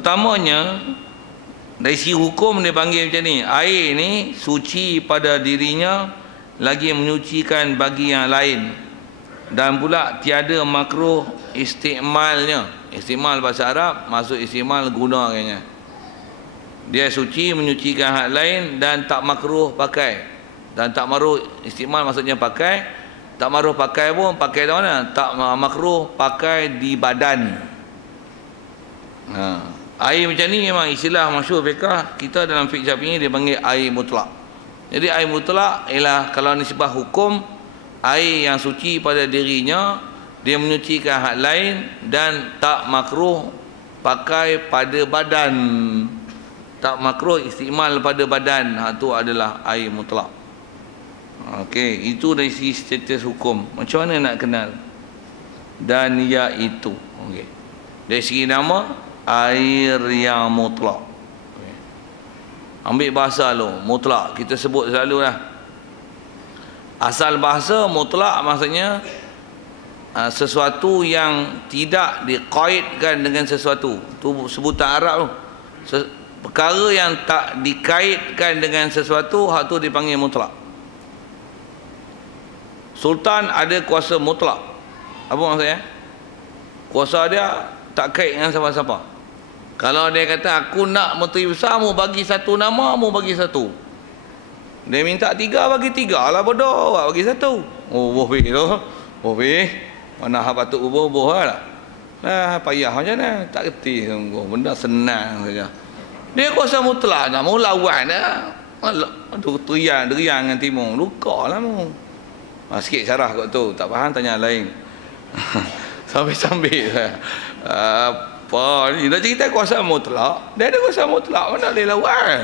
Pertamanya, dari segi hukum dia panggil macam ni, air ni suci pada dirinya lagi menyucikan bagi yang lain, dan pula tiada makruh istimalnya. Istimal bahasa Arab, masuk istimal guna kayaknya. Dia suci menyucikan hak lain dan tak makruh pakai. Dan tak makruh istimal maksudnya pakai. Tak makruh pakai pun pakai di mana? Tak makruh pakai di badan. Air macam ni memang istilah masyhur fiqh kita dalam fiqh Syafi'i dia panggil air mutlak. Jadi air mutlak ialah kalau nisbah hukum, air yang suci pada dirinya, dia menyucikan hak lain dan tak makruh pakai pada badan. Tak makruh istimal pada badan. Itu adalah air mutlak. Okey, itu dari segi status hukum. Macam mana nak kenal? Dan iaitu, okey, dari segi nama, air yang mutlak. Ambil bahasa lu, mutlak kita sebut selalu lah. Asal bahasa mutlak maksudnya sesuatu yang tidak dikaitkan dengan sesuatu. Tu sebutan Arab tu. Perkara yang tak dikaitkan dengan sesuatu, hak tu dipanggil mutlak. Sultan ada kuasa mutlak. Apa maksudnya? Kuasa dia tak kait dengan siapa-siapa. Kalau dia kata aku nak menteri besar, mu bagi satu nama, mu bagi satu. Dia minta 3, bagi 3 lah bodoh, awak bagi satu. Oh, boleh tu. Boleh. Mana hak patut ubah-ubah lah. Lah, payah macam mana? Tak kerti sungguh. Benda senang saja. Dia kuasa mutlak tak mau lawan dah. Aduh, teriang dengan timur. Luka lah mu. Sikit syarah kot tu. Tak faham tanya lain. Sambil-sambil apa ni? Dah cerita kuasa mutlak. Dia ada kuasa mutlak. Mana boleh lawan?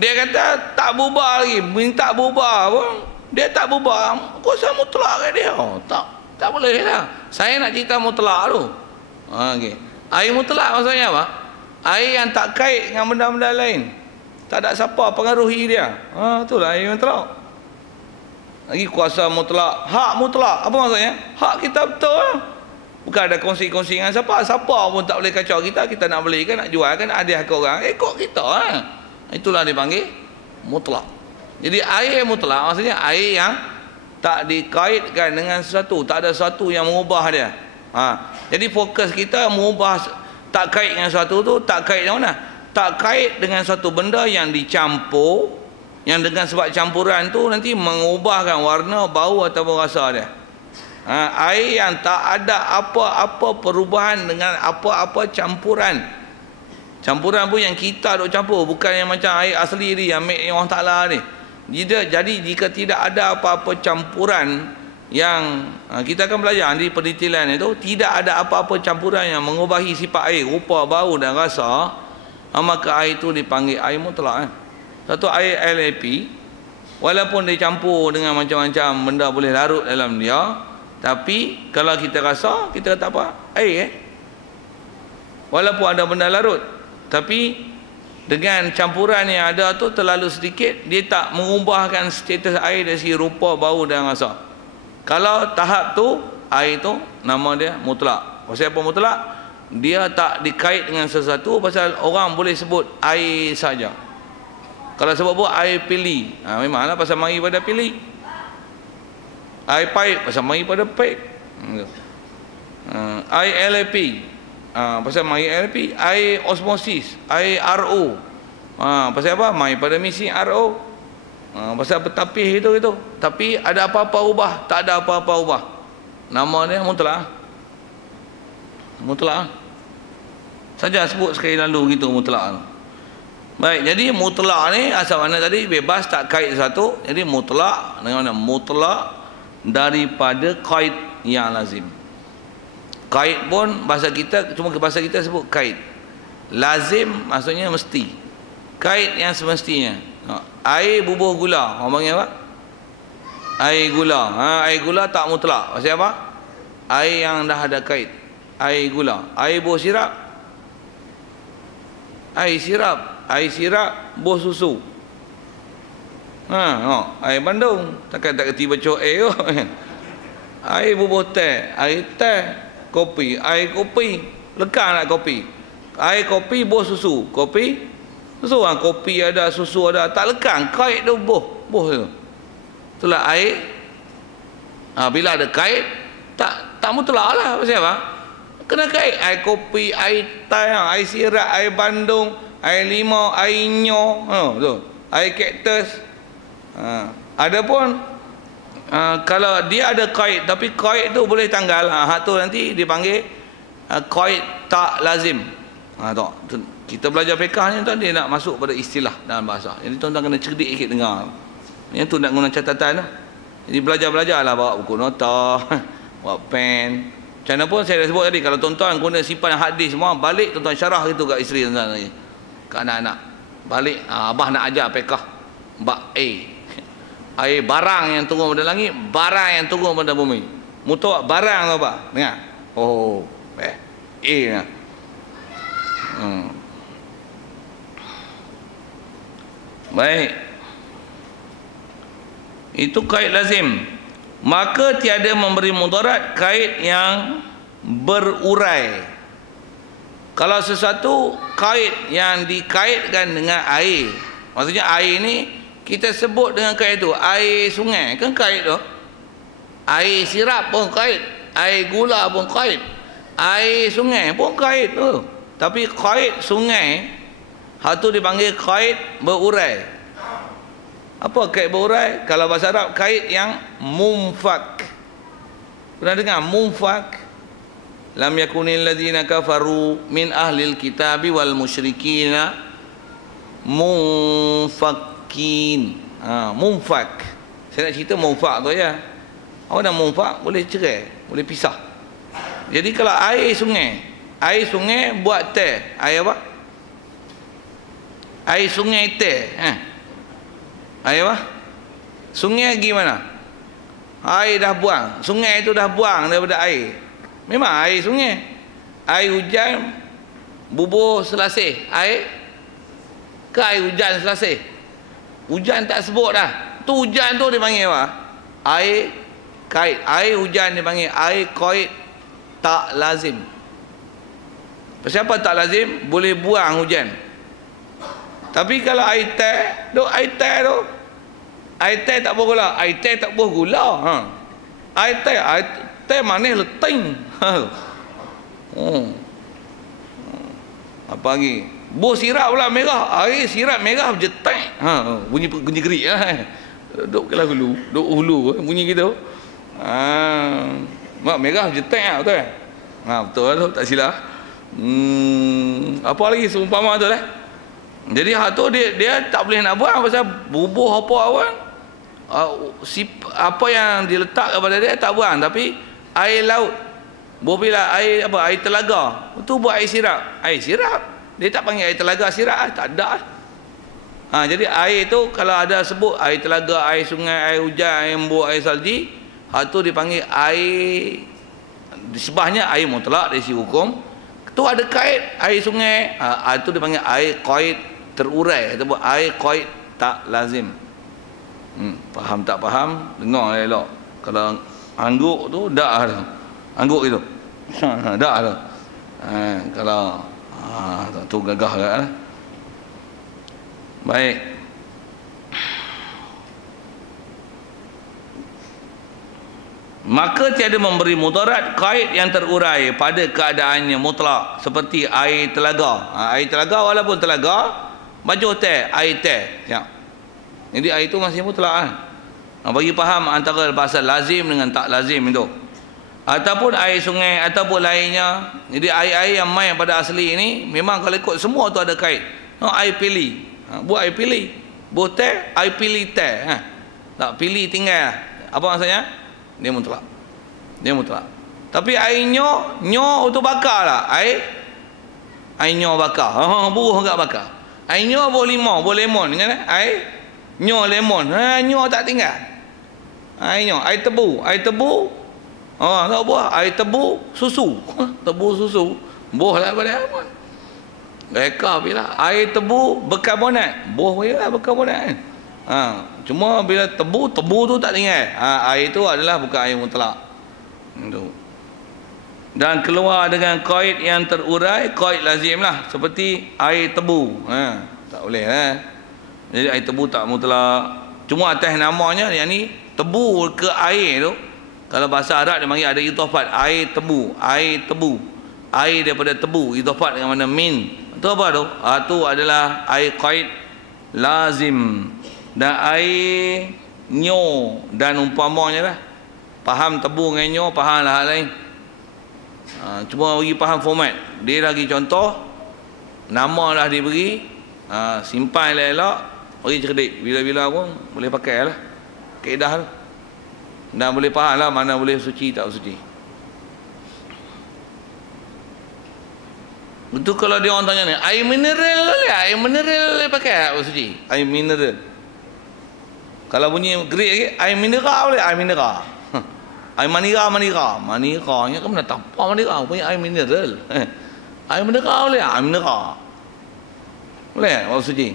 Dia kata tak bubar lagi. Minta bubar pun dia tak bubar. Kuasa mutlak ke dia? Tak boleh lah. Saya nak cerita mutlak tu. Okay. Air mutlak maksudnya apa? Air yang tak kait dengan benda-benda lain. Tak ada siapa pengaruhi dia. Itulah air mutlak. Lagi kuasa mutlak. Hak mutlak. Apa maksudnya? Hak kita betul lah. Bukan ada kongsi-kongsi dengan siapa. Siapa pun tak boleh kacau kita. Kita nak beli kan, nak jual kan, hadiah ke orang. Ikut kita lah. Itulah dipanggil mutlak. Jadi air mutlak maksudnya air yang tak dikaitkan dengan sesuatu. Tak ada sesuatu yang mengubah dia. Jadi fokus kita mengubah tak kait dengan sesuatu tu. Tak kait dengan mana? Tak kait dengan satu benda yang dicampur, yang dengan sebab campuran tu nanti mengubahkan warna, bau ataupun rasa dia. Air yang tak ada apa-apa perubahan dengan apa-apa campuran. Campuran pun yang kita duk campur, bukan yang macam air asli ni yang make Allah Ta'ala ni. Jadi jika tidak ada apa-apa campuran yang kita akan belajar di pendetilan itu, tidak ada apa-apa campuran yang mengubahi sifat air, rupa, bau dan rasa, maka air itu dipanggil air mutlak. Satu air LAP, walaupun dicampur dengan macam-macam benda boleh larut dalam dia, tapi kalau kita rasa, kita kata apa? Air walaupun ada benda larut, tapi dengan campuran yang ada tu terlalu sedikit, dia tak mengubahkan status air dari segi rupa, bau dan rasa. Kalau tahap tu, air tu nama dia mutlak. Pasal apa mutlak? Dia tak dikait dengan sesuatu, pasal orang boleh sebut air saja. Kalau sebut buat air pili, memanglah pasal mari pada pili. Air paip, pasal mari pada paip. Air LAP, pasal mari LAP. Air osmosis, air RO, pasal apa? Mari pada mesin RO. Pasal bertapih itu. Tapi ada apa-apa ubah? Tak ada apa-apa ubah. Nama dia mutlak. Mutlak saja sebut sekali lalu gitu, mutlak. Baik, jadi mutlak ni asal mana tadi? Bebas, tak kait satu. Jadi mutlak dengan mana? Mutlak daripada kait yang lazim. Kait pun bahasa kita, cuma bahasa kita sebut kait. Lazim maksudnya mesti. Kait yang semestinya. Air bubuh gula, orang panggil apa? Air gula. Air gula tak mutlak. Pasal apa? Air yang dah ada kait. Air gula. Air buah sirap. Air sirap buah susu. Air Bandung. Takkan tak kerti baca air. Air bubuh teh. Air teh. Kopi. Air kopi. Lekar nak kopi. Air kopi, boh susu. Kopi, susu. Kopi ada, susu ada. Tak lekang. Kait tu boh. Boh tu. Itulah air. Bila ada kait, tak mutlak lah. Pasal apa? Kena kait. Air kopi, air teh, air sirap, air bandung, air limau, air nyo. Tu. Air kaktus. Adapun kalau dia ada kait, tapi kait tu boleh tanggal. Hak tu nanti dipanggil kait tak lazim. Kita belajar fiqh ni tuan, dia nak masuk pada istilah dalam bahasa. Jadi tuan-tuan kena cerdik sikit dengar. Yang tu nak guna catatan lah. Jadi belajar-belajarlah, bawa buku nota, bawa pen. Macam mana pun saya dah sebut tadi, kalau tuan-tuan guna simpan hadis semua, balik tuan-tuan syarah itu kat isteri tuan-tuan lagi. Kat anak-anak. Balik, abah nak ajar fiqh. Bab A. Air barang yang turun pada langit, barang yang turun pada bumi. Mutlak barang tu apa? Dengar. A lah. Baik. Itu kait lazim. Maka tiada memberi mudarat kait yang berurai. Kalau sesuatu kait yang dikaitkan dengan air, maksudnya air ni kita sebut dengan kait tu air sungai, kan kait tu. Air sirap pun kait, air gula pun kait, air sungai pun kait tu. Tapi kait sungai, hal tu dipanggil kait berurai. Apa kait berurai? Kalau bahasa Arab, kait yang mumfak. Pernah dengar mumfak? Lam yakunil ladzina kafaru min ahlil kitabi wal musyrikina munfakin. Mumfak. Saya nak cerita mumfak tu ya. Awak nak mumfak boleh cerai, boleh pisah. Jadi kalau air sungai buat teh. Air apa? Air sungai teh. Air apa? Sungai gimana? Air dah buang. Sungai itu dah buang daripada air. Memang air sungai. Air hujan bubur selasih. Air ke air hujan selasih? Hujan tak sebut dah. Tu hujan tu dipanggil apa? Air kait. Air hujan dipanggil air kait tak lazim. Pasal apa tak lazim? Boleh buang hujan. Tapi kalau air teh, air teh tak boleh gula. Air teh tak boleh gula. Air teh manis leting. Apa lagi? Buah sirap pula merah. Air sirap merah jetek. Bunyi gerik lah. Duk kelah hulu. Duk hulu bunyi gitu. Mak merah jetek lah, betul kan? Betul lah tu, tak silap. Apa lagi seumpama tu lah. Jadi hal tu dia tak boleh nak buang pasal bubuh apa awan. Apa yang diletak kepada dia tak buang, tapi air laut, bila air apa, air telaga, itu buat air sirap. Air sirap dia tak panggil air telaga sirap, tak ada. Jadi air tu kalau ada sebut air telaga, air sungai, air hujan, air embun, air salji, hal tu dipanggil air, disebahnya air mutlak dari sisi hukum. Tu ada kait air sungai, itu dipanggil air kait terurai ataupun air kait tak lazim. Faham tak faham? Dengar elok. Kalau angguk tu dak ada. Angguk itu. Dak ada. Kalau tu gagah kan. Baik. Maka tiada memberi mudarat kait yang terurai pada keadaannya mutlak seperti air telaga. Air telaga walaupun telaga baju teh, air teh. Ya. Jadi air itu masih mutlak. Bagi faham antara bahasa lazim dengan tak lazim itu. Ataupun air sungai ataupun lainnya. Jadi air-air yang main pada asli ini memang kalau ikut semua tu ada kait. Air pilih. Buat air pilih. Buat teh, air pilih teh. Tak pilih tinggal. Apa maksudnya? Dia mutlak. Dia mutlak. Tapi air nyo tu bakar lah. Air nyo bakar. Buruh agak bakar. Air nyo boleh lemon kan? Air nyo lemon. Nyo tak tinggal. Air nyo, air tebu. Tak buah. Air tebu susu. Tebu susu. Buah lah pada apa? Mereka bila air tebu berkarbonat. Buah bila berkarbonat. Cuma bila tebu tu tak tinggal. Air tu adalah bukan air mutlak. Itu. dan keluar dengan qaid yang terurai, qaid lazim lah, seperti air tebu. Tak boleh Jadi air tebu tak mutlak. Cuma atas namanya yang ni tebu ke air tu. Kalau bahasa Arab dia panggil ada idafat, air tebu, air tebu. Air daripada tebu, idafat dengan mana min. Itu apa tu? Itu adalah air qaid lazim. Dan air nyo dan umpamanya lah. Faham tebu dengan nyo, faham lah hal lain. Cuma bagi faham format. Dia lagi contoh, nama dah diberi, simpan elok-elok, bagi cerdik. Bila-bila pun boleh pakai lah kaedah tu. Dan boleh faham lah mana boleh suci tak suci. Itu kalau dia orang tanya ni, air mineral boleh? Air mineral boleh pakai tak suci? Air mineral. Kalau bunyi gerik lagi, air mineral boleh? Air mineral. Air manira. Maniranya kan mana tanpa manira, punya air mineral. Air mineral boleh? Air mineral. Boleh tak suci?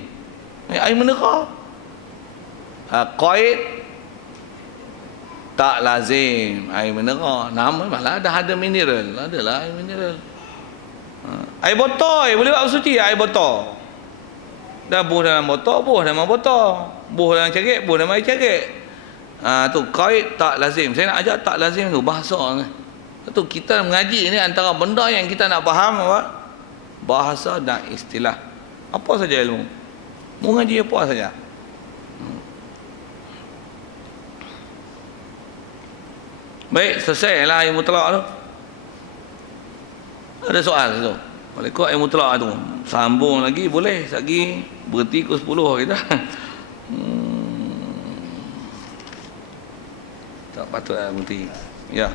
Air mineral. Qaid tak lazim air mineral. Nama malah dah ada mineral. Adalah air mineral. Air botol boleh buat suci. Air botol dah buh dalam botol, buh dalam botol, buh dalam cerik, buh dalam air cerik. Tu qaid tak lazim. Saya nak ajak tak lazim tu bahasa ni. Tu kita mengaji ni antara benda yang kita nak faham apa? Bahasa dan istilah. Apa saja ilmu. Mengaji apa saja. Baik, selesailah ilmu mutlak tu. Ada soal tu. Kalau ikut ilmu mutlak tu, sambung lagi boleh. Lagi berhenti ke 10 kita. Tak patutlah berhenti. Ya.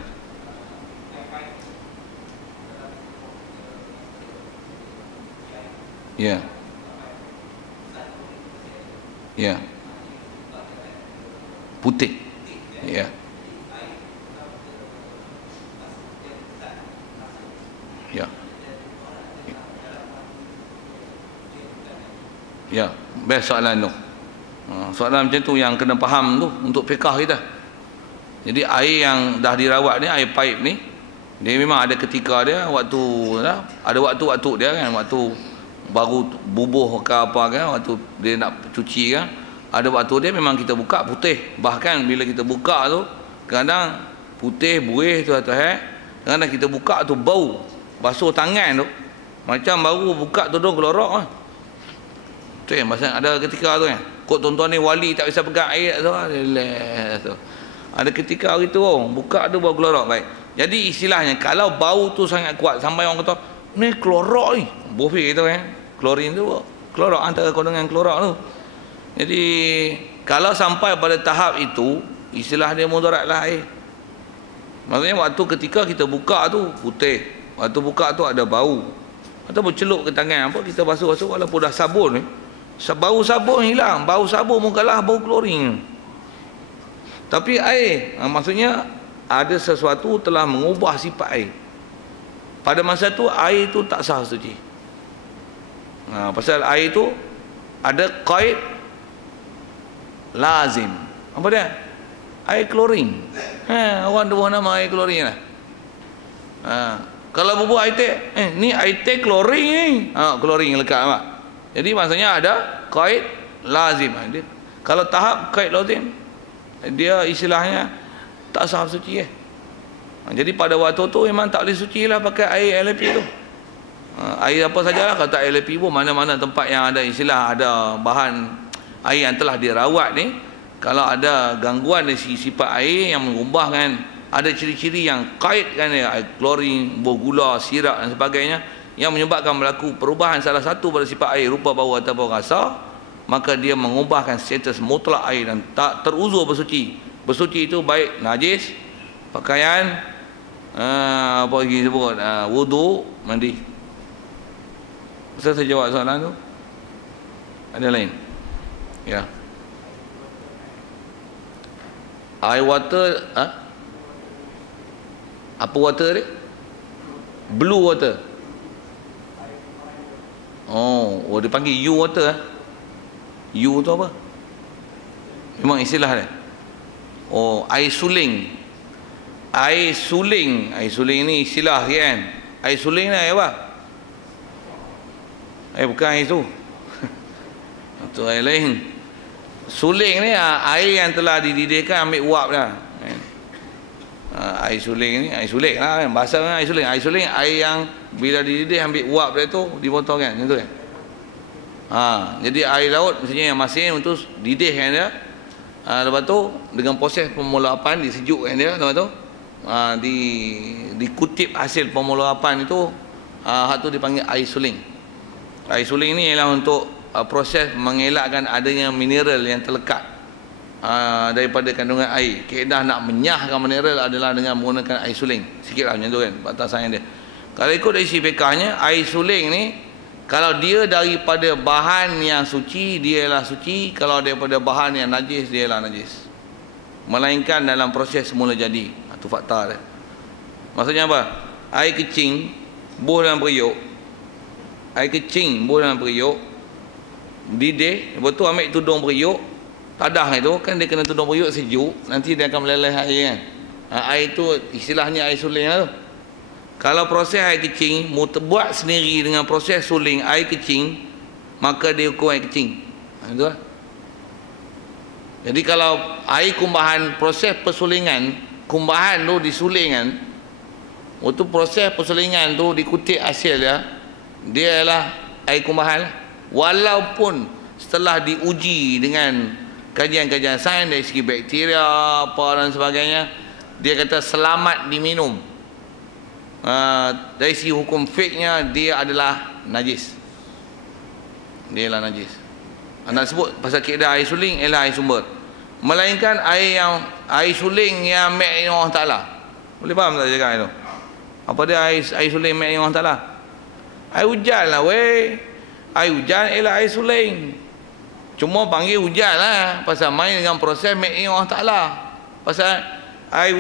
Ya. Ya. Putih. Ya. Ya. Ya, best soalan tu. Soalan macam tu yang kena faham tu untuk fiqah kita. Jadi air yang dah dirawat ni, air paip ni, dia memang ada ketika dia, waktu ada waktu-waktu dia kan, waktu baru bubuh ke apa kan, waktu dia nak cuci kan, ada waktu dia memang kita buka putih. Bahkan bila kita buka tu kadang putih buih tu kadang kita buka tu bau, basuh tangan tu macam baru buka tudung kelorok lah. Tu yang masa ada ketika tu kan, kok tuan-tuan ni wali tak bisa pegang air tu, ada ketika hari tu buka tu bau kelorok. Baik, jadi istilahnya kalau bau tu sangat kuat sampai orang kata ni kelorok ni, bofir tu kan, klorin tu kelorok, antara kau dengan kelorok tu. Jadi kalau sampai pada tahap itu, istilah dia mudarat lah air. Maksudnya waktu ketika kita buka tu putih, waktu buka tu ada bau, atau bercelup ke tangan apa, kita basuh-basuh walaupun dah sabun ni, bau sabun hilang, bau sabun pun kalah bau klorin. Tapi air, maksudnya ada sesuatu telah mengubah sifat air. Pada masa tu air tu tak sah suci. Pasal air tu ada qaid lazim. Apa dia? Air klorin. Orang tu nama air klorin lah. Kalau bubuh air teh, ni air teh klorin ni. Klorin lekat apa? Jadi maksudnya ada qaid lazim. Kalau tahap qaid lazim, dia istilahnya tak sah suci. Jadi pada waktu tu memang tak boleh suci lah pakai air LP tu. Air apa sajalah, kalau tak LP pun mana-mana tempat yang ada istilah ada bahan air yang telah dirawat ni, kalau ada gangguan dari sifat air yang mengubahkan, ada ciri-ciri yang kait kan, air klorin, gula, sirap dan sebagainya, yang menyebabkan berlaku perubahan salah satu pada sifat air, rupa, bau ataupun rasa, maka dia mengubahkan status mutlak air dan tak teruzur bersuci. Bersuci itu baik najis, pakaian, apa lagi sebut, wudu, mandi. Bisa saya jawab soalan tu? Ada lain? Ya. Air water, apa water dia? Blue water. Oh, dia panggil U water. U tu apa? Memang istilah dia. Oh, air suling. air suling ni istilah kan. Air suling ni air apa? Air bukan air tu. Itu air lain. Suling ni air yang telah dididihkan ambil uap dah. Air suling ni air suling lah kan. Bahasa kan air suling. Air suling air yang bila dididih ambil uap dia tu dipotong kan. Macam tu kan. Jadi air laut maksudnya yang masin untuk didihkan dia. Lepas tu dengan proses pemulapan disejukkan dia. Lepas tu dikutip hasil pemulapan itu, hak tu dipanggil air suling. Air suling ni ialah untuk proses mengelakkan adanya mineral yang terlekat daripada kandungan air. Kaedah nak menyahkan mineral adalah dengan menggunakan air suling. Sikitlah macam tu kan batasan dia. Kalau ikut dari isi fiqahnya, air suling ni kalau dia daripada bahan yang suci, dia ialah suci. Kalau daripada bahan yang najis, dia ialah najis. Melainkan dalam proses semula jadi. Itu fakta dia. Maksudnya apa? Air kecing buh dalam periuk. Air kecing buh dalam periuk, didih, lepas tu ambil tudung periuk, tadah itu kan dia kena tudung periuk sejuk, nanti dia akan meleleh air kan. Air tu istilahnya air suling lah tu. Kalau proses air kecing buat sendiri dengan proses suling air kecing, maka dia hukum air kecing. Itu lah. Jadi kalau air kumbahan, proses persulingan, kumbahan tu disulingan, waktu proses persulingan tu dikutip hasil dia ialah air kumbahan lah. Walaupun setelah diuji dengan kajian-kajian sains dari segi bakteria apa dan sebagainya, dia kata selamat diminum. Dari segi hukum fiqhnya dia adalah najis. Dia adalah najis. Nak sebut pasal kaedah air suling ialah air sumber. Melainkan air suling yang mek Allah Taala. Boleh faham tak cakap itu? Apa dia air suling mek Allah Taala? Air hujan lah weh. Air hujan ialah air suling. Cuma panggil hujan lah pasal main dengan proses mek Allah Taala. Pasal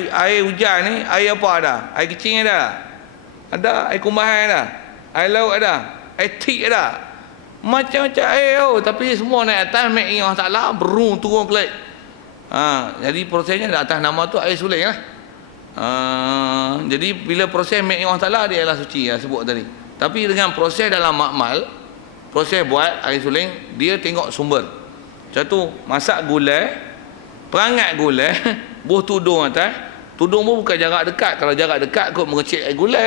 air hujan ni air apa ada? Air kecing ada. Ada air kumbahan ada. Air laut ada. Air tik ada. Macam-macam air tu, tapi semua naik atas mek Allah Taala berung turun kelik. Jadi prosesnya di atas nama tu air suling lah. Jadi bila proses mek Allah Taala dia ialah suci lah sebut tadi. Tapi dengan proses dalam makmal, proses buat air suling, dia tengok sumber. Macam tu masak gulai, perangat gulai, buh tudung atas. Tudung pun bukan jarak dekat. Kalau jarak dekat kot mengecil air gulai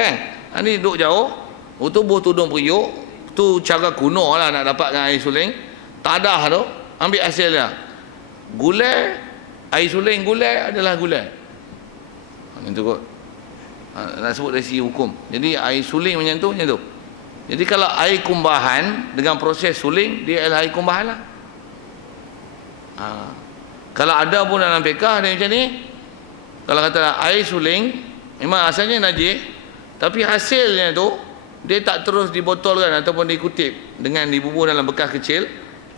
kan. Ni duduk jauh, itu buh tudung periuk. Tu cara kuno lah nak dapatkan air suling. Tadah tu ambil hasil dia. Gulai, air suling gulai adalah gulai. Macam tu kot. Nak sebut dari segi hukum. Jadi air suling macam tu. Jadi kalau air kumbahan dengan proses suling, dia adalah air kumbahan lah. Kalau ada pun dalam fiqah dia macam ni. Kalau kata air suling memang asalnya najis, tapi hasilnya tu dia tak terus dibotolkan ataupun dikutip dengan dibubuh dalam bekas kecil,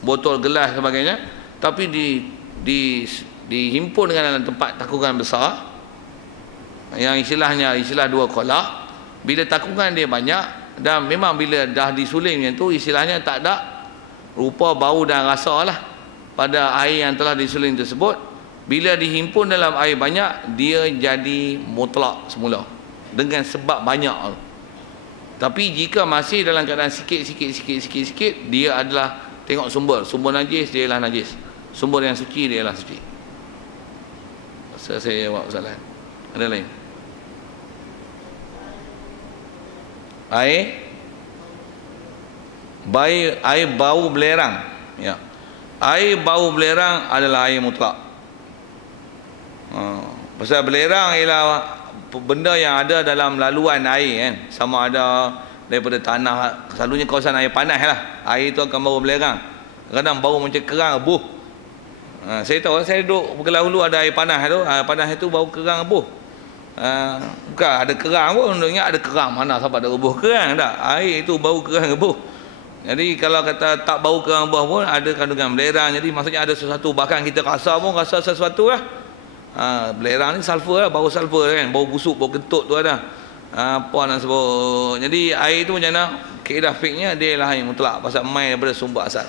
botol, gelas sebagainya, tapi dihimpun dengan dalam tempat takungan besar yang istilah dua kolak. Bila takungan dia banyak dan memang bila dah disuling macam tu, istilahnya tak ada rupa, bau dan rasa lah pada air yang telah disuling tersebut. Bila dihimpun dalam air banyak, dia jadi mutlak semula dengan sebab banyak. Tapi jika masih dalam keadaan sikit, dia adalah tengok sumber najis, dia ialah najis. Sumber yang suci, dia ialah suci. Saya jawab soalan. Ada lain? Air bau belerang. Ya. Air bau belerang adalah air mutlak. Pasal belerang ialah benda yang ada dalam laluan air kan. Sama ada daripada tanah, selalunya kawasan air panas lah, air tu akan bau belerang. Kadang bau macam kerang rebuh. Saya tahu, saya duduk Berkelah Hulu ada air panas tu. Panas itu bau kerang rebuh. Bukan ada kerang pun, ingat ada kerang mana sampai ada rebuh kerang tak. Air itu bau kerang rebuh. Jadi kalau kata tak bau kerang rebuh pun ada kandungan belerang. Jadi maksudnya ada sesuatu, bahkan kita rasa pun rasa sesuatu lah. Belerang ni sulfur lah, bau sulfur kan, bau busuk, bau kentut tu ada. Apa nak sebut. Jadi air tu macam mana? Kaedah fiqhnya dia ialah air mutlak pasal main daripada sumber asal.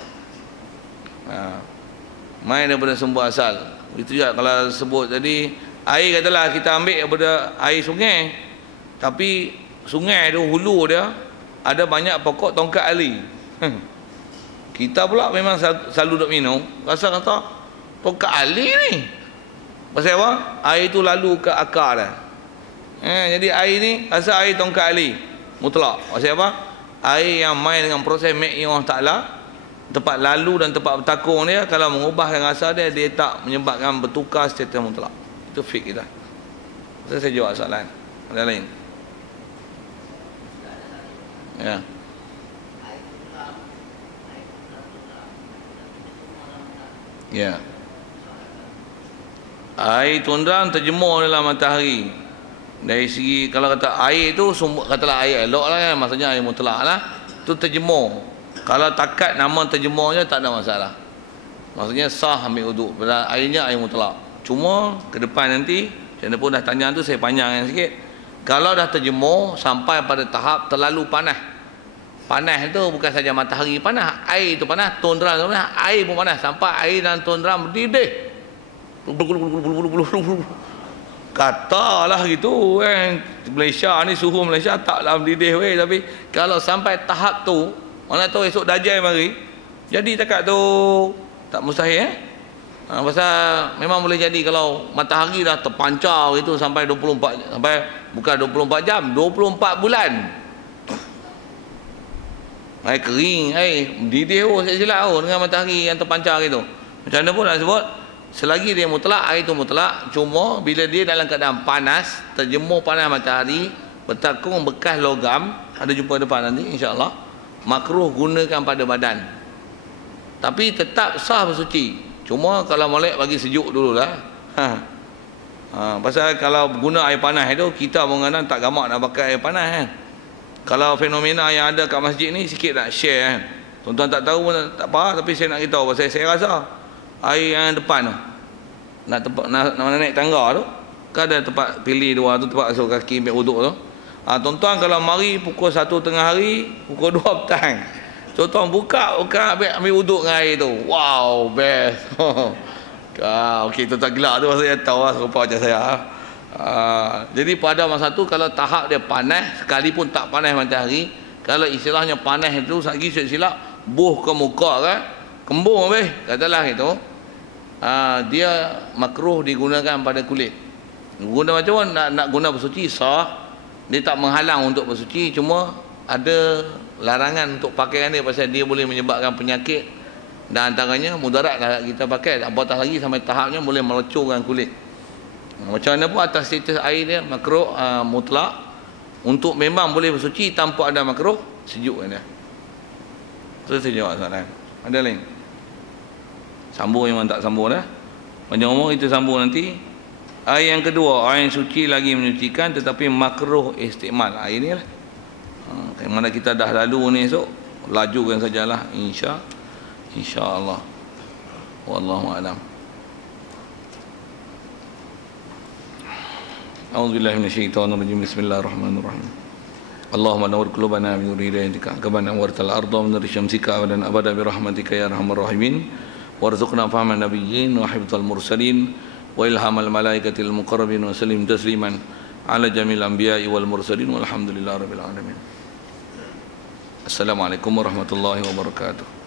Main daripada sumber asal. Itu juga kalau sebut tadi Air katalah kita ambil daripada air sungai, tapi sungai tu hulu dia ada banyak pokok tongkat ali. Kita pula memang selalu duk minum, rasa kata tongkat ali ni. Pasal apa? Air tu lalu ke akar dah. Jadi air ni rasa air tongkat ali mutlak. Pasal apa? Air yang main dengan proses mek Allah Ta'ala, tempat lalu dan tempat bertakung dia, kalau mengubahkan rasa dia, dia tak menyebabkan bertukar status mutlak. Itu fik kita. Saya jawab soalan. Ada lain? Ya. Ya. Air tundram terjemur dalam matahari. Dari segi kalau kata air tu katalah air elok lah kan, maksudnya air mutlak lah, tu terjemur. Kalau takat nama terjemurnya tak ada masalah. Maksudnya sah ambil wuduk. Airnya air mutlak. Cuma ke depan nanti, saya pun dah tanya tu, saya panjangkan sikit. Kalau dah terjemur sampai pada tahap terlalu panas. Panas tu bukan saja matahari panas, air tu panas, tundram tu panas, air pun panas. Sampai air dan tundram berdidih. Katalah gitu kan. Malaysia ni, suhu Malaysia taklah mendidih weh. Tapi kalau sampai tahap tu, mana tahu esok Dajjal mari, jadi takat tu tak mustahil pasal memang boleh jadi kalau matahari dah terpancar itu sampai 24, sampai bukan 24 jam, 24 bulan. Air kering, air mendidih saya silap dengan matahari yang terpancar itu. Macam mana pun nak sebut, selagi dia mutlak, air itu mutlak. Cuma bila dia dalam keadaan panas, terjemur panas matahari, bertakung bekas logam, ada jumpa depan nanti insya-Allah, makruh gunakan pada badan. Tapi tetap sah bersuci. Cuma kalau molek bagi sejuk dululah. Pasal kalau guna air panas itu, kita kadang tak gamak nak pakai air panas kan. Kalau fenomena yang ada kat masjid ni sikit nak share kan. Tuan-tuan tak tahu pun tak apa, tapi saya nak beritahu pasal saya rasa air yang depan tu, nak naik tangga tu, kan ada tempat pilih dua tu, tempat basuh kaki ambil wuduk tu. Tuan-tuan kalau mari pukul 1 tengah hari, pukul 2 petang, tuan-tuan buka ambil wuduk dengan air tu. Wow, best. Okey, tuan-tuan gelak tu saya tahu lah serupa macam saya. Jadi pada masa tu kalau tahap dia panas, sekalipun tak panas matahari, kalau istilahnya panas itu lagi silap buh ke muka kan, kembung katalah itu, dia makruh digunakan pada kulit. Guna macam mana nak guna bersuci sah, dia tak menghalang untuk bersuci, cuma ada larangan untuk pakaian dia pasal dia boleh menyebabkan penyakit dan antaranya mudarat lah kita pakai, apatah lagi sampai tahapnya boleh melecurkan kulit. Macam mana pun atas status air dia makruh mutlak, untuk memang boleh bersuci tanpa ada makruh, sejuk kan dia. Itu saya jawab soalan. Ada lain? Sambung memang tak sambung dah. Panjang umur kita sambung nanti. Air yang kedua, air yang suci lagi menyucikan tetapi makruh istimal. Air ni lah. Mana kita dah lalu ni esok, lajukan sajalah insya-Allah. Wallahu a'lam. A'udzubillahi minasyaitonirrajim. Bismillahirrahmanirrahim. Allahumma nawwir qulubana bi nuri hidayatika kama nawwartal arda min nuri syamsika wa dan abada bi rahmatika ya arhamar rahimin. Warzuqna fahman nabiyyin wa hifdzal mursalin wa ilhamal malaikatil muqarrabin wa sallim tasliman ala jamil anbiya'i wal mursalin walhamdulillahi rabbil alamin. Assalamualaikum warahmatullahi wabarakatuh.